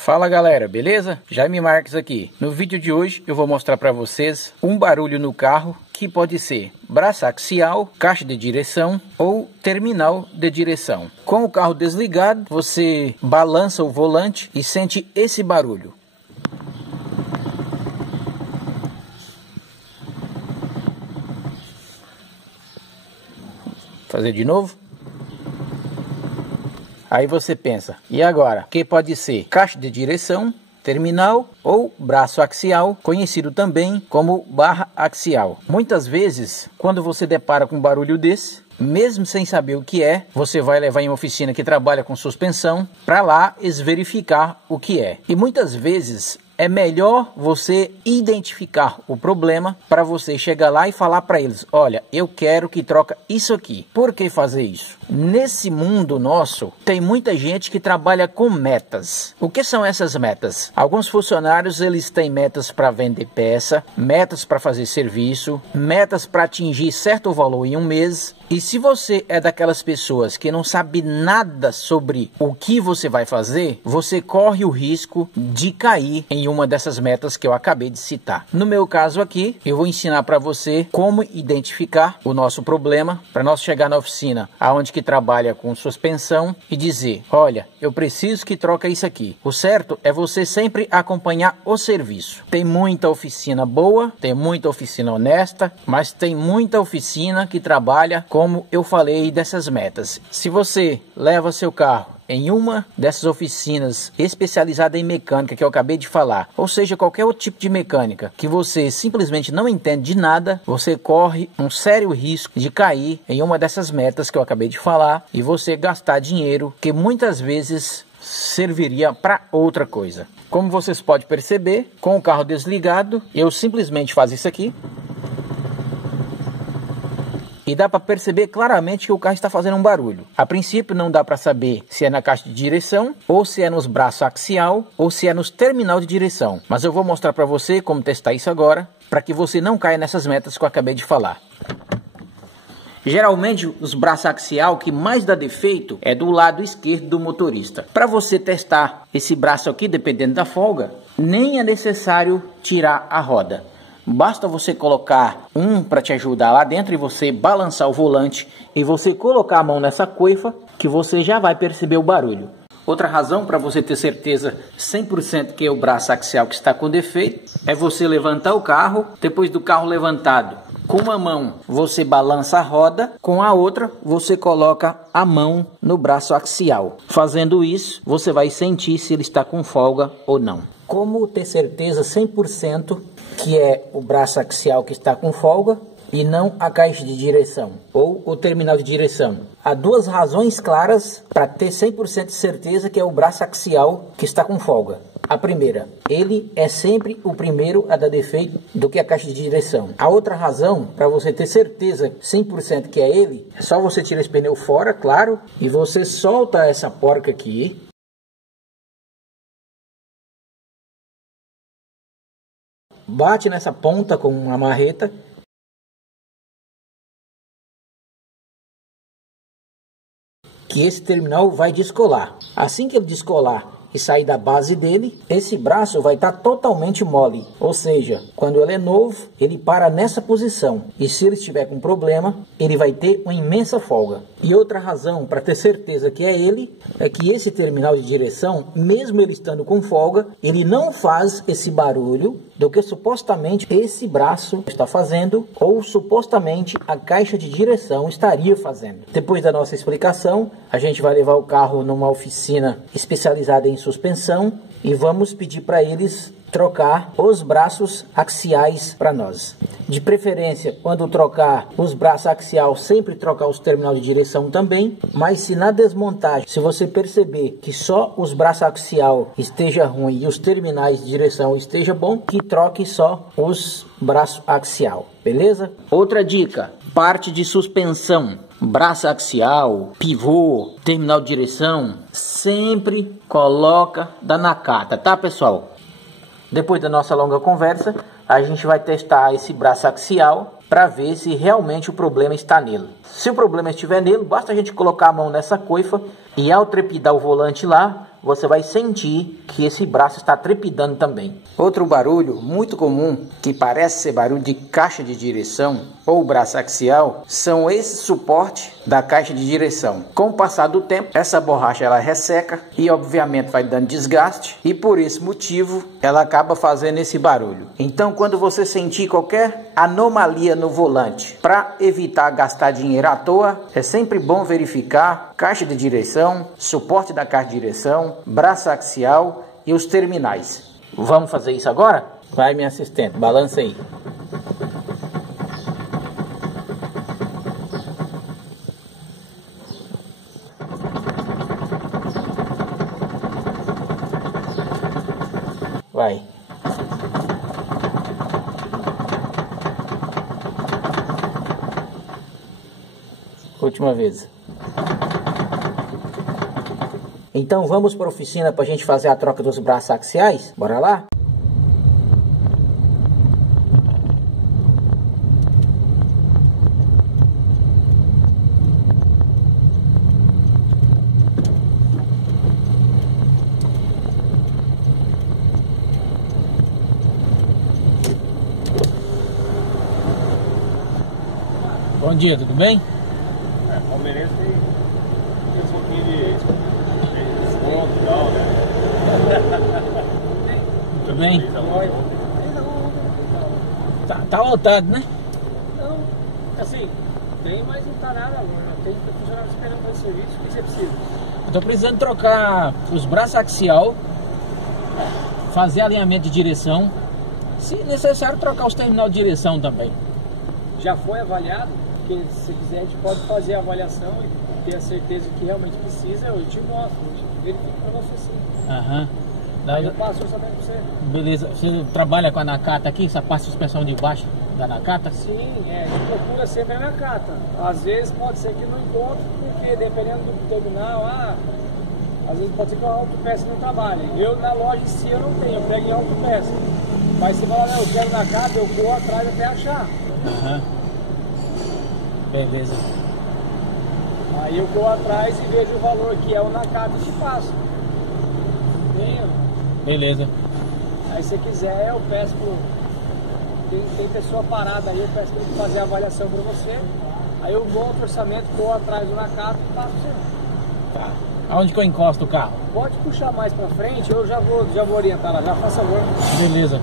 Fala galera, beleza? Jaime Marques aqui. No vídeo de hoje eu vou mostrar para vocês um barulho no carro que pode ser braço axial, caixa de direção ou terminal de direção. Com o carro desligado, você balança o volante e sente esse barulho. Fazer de novo. Aí você pensa, e agora? Que pode ser caixa de direção, terminal ou braço axial, conhecido também como barra axial. Muitas vezes, quando você depara com um barulho desse, mesmo sem saber o que é, você vai levar em uma oficina que trabalha com suspensão para lá verificar o que é. E muitas vezes é melhor você identificar o problema para você chegar lá e falar para eles: olha, eu quero que troca isso aqui. Por que fazer isso? Nesse mundo nosso, tem muita gente que trabalha com metas. O que são essas metas? Alguns funcionários, eles têm metas para vender peça, metas para fazer serviço, metas para atingir certo valor em um mês. E se você é daquelas pessoas que não sabe nada sobre o que você vai fazer, você corre o risco de cair em uma dessas metas que eu acabei de citar. No meu caso aqui, eu vou ensinar para você como identificar o nosso problema, para nós chegar na oficina aonde que trabalha com suspensão e dizer: olha, eu preciso que troca isso aqui. O certo é você sempre acompanhar o serviço. Tem muita oficina boa, tem muita oficina honesta, mas tem muita oficina que trabalha como eu falei dessas metas. Se você leva seu carro em uma dessas oficinas especializadas em mecânica que eu acabei de falar, ou seja, qualquer outro tipo de mecânica que você simplesmente não entende de nada, você corre um sério risco de cair em uma dessas metas que eu acabei de falar e você gastar dinheiro que muitas vezes serviria para outra coisa. Como vocês podem perceber, com o carro desligado, eu simplesmente faço isso aqui. E dá para perceber claramente que o carro está fazendo um barulho. A princípio não dá para saber se é na caixa de direção, ou se é nos braços axial, ou se é nos terminal de direção. Mas eu vou mostrar para você como testar isso agora, para que você não caia nessas metas que eu acabei de falar. Geralmente os braços axial que mais dá defeito é do lado esquerdo do motorista. Para você testar esse braço aqui, dependendo da folga, nem é necessário tirar a roda. Basta você colocar um para te ajudar lá dentro e você balançar o volante e você colocar a mão nessa coifa que você já vai perceber o barulho. Outra razão para você ter certeza 100% que é o braço axial que está com defeito é você levantar o carro, depois do carro levantado, com uma mão você balança a roda, com a outra você coloca a mão no braço axial. Fazendo isso, você vai sentir se ele está com folga ou não. Como ter certeza 100% que é o braço axial que está com folga e não a caixa de direção ou o terminal de direção? Há duas razões claras para ter 100% de certeza que é o braço axial que está com folga. A primeira, ele é sempre o primeiro a dar defeito do que a caixa de direção. A outra razão, para você ter certeza 100% que é ele, é só você tirar esse pneu fora, claro, e você solta essa porca aqui. Bate nessa ponta com uma marreta. Que esse terminal vai descolar. Assim que ele descolar e sair da base dele, esse braço vai estar totalmente mole. Ou seja, quando ele é novo, ele para nessa posição. E se ele estiver com problema, ele vai ter uma imensa folga. E outra razão para ter certeza que é ele, é que esse terminal de direção, mesmo ele estando com folga, ele não faz esse barulho do que supostamente esse braço está fazendo, ou supostamente a caixa de direção estaria fazendo. Depois da nossa explicação, a gente vai levar o carro numa oficina especializada em suspensão e vamos pedir para eles trocar os braços axiais para nós. De preferência, quando trocar os braços axial, sempre trocar os terminais de direção também. Mas se na desmontagem, se você perceber que só os braços axial esteja ruim e os terminais de direção esteja bom, que troque só os braços axial, beleza? Outra dica, parte de suspensão, braço axial, pivô, terminal de direção, sempre coloca da Nakata, tá pessoal? Depois da nossa longa conversa, a gente vai testar esse braço axial para ver se realmente o problema está nele. Se o problema estiver nele, basta a gente colocar a mão nessa coifa e ao trepidar o volante lá, você vai sentir que esse braço está trepidando também. Outro barulho muito comum, que parece ser barulho de caixa de direção ou braço axial, são esse suporte da caixa de direção. Com o passar do tempo, essa borracha ela resseca e obviamente vai dando desgaste, e por esse motivo ela acaba fazendo esse barulho. Então, quando você sentir qualquer anomalia no volante, para evitar gastar dinheiro à toa, é sempre bom verificar caixa de direção, suporte da caixa de direção, braço axial e os terminais. Vamos fazer isso agora? Vai, minha assistente, balança aí. Vai. Última vez. Então vamos para a oficina para a gente fazer a troca dos braços axiais? Bora lá? Bom dia, tudo bem? Palmeirense tem um pouquinho de desconto e tal, né? Tudo bem? Tá lotado, né? Não, assim, tem, mas não tá nada agora. Tem funcionário esperando fazer serviço. O que você precisa? Eu tô precisando trocar os braços axial, fazer alinhamento de direção, se necessário trocar os terminal de direção também. Já foi avaliado? Porque se quiser a gente pode fazer a avaliação e ter a certeza que realmente precisa, eu te mostro, eu te verifico pra você sim. Aham. Aí eu passo o orçamento pra você. Beleza, você trabalha com a Nakata aqui, essa parte de suspensão de baixo da Nakata? Sim, a gente procura sempre a Nakata. Às vezes pode ser que não encontre, porque dependendo do terminal, às vezes pode ser que a autopeça não trabalhe. Eu na loja em si eu não tenho, eu pego em autopeça. Mas se falar, não, eu quero Nakata, eu vou atrás até achar. Aham. Beleza. Aí eu vou atrás e vejo o valor que é o Nakata e te passo. Tenho. Beleza. Aí se quiser eu peço pro... Tem pessoa parada aí, eu peço pra ele fazer a avaliação pra você. Aí eu monto o orçamento, vou atrás do Nakata e passo pra você. Tá. Aonde que eu encosto o carro? Pode puxar mais pra frente, eu já vou orientar lá, já faça favor. Beleza.